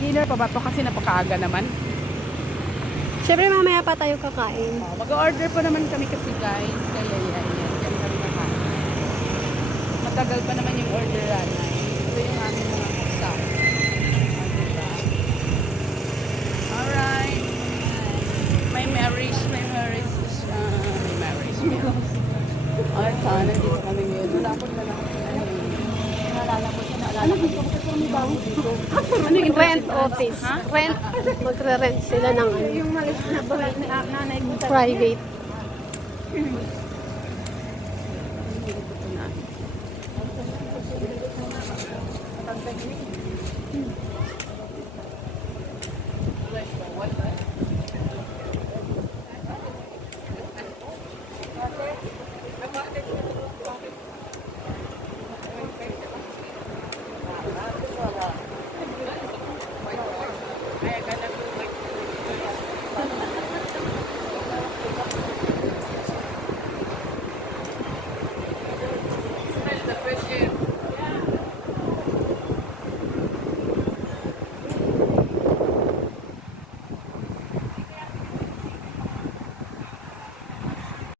Dinner pa ba to kasi napakaaga naman. Siyempre mamaya pa tayo kakain. Mag-order pa naman kami kasi guys. Kaya yan. Yan kami nakain. Matagal pa naman yung orderan. Ito yung aming mga kasama. Diba? Alright. May marriage. May marriage. Ay, sana dito kami ngayon. Wala ko na lang. Naalala ko siya. Ano gusto ko kasi may bago dito? Ano yung Rent office. Ha? Rent. Magre-rent sila ng ano, Yung malis na bahay na nanay mo. private.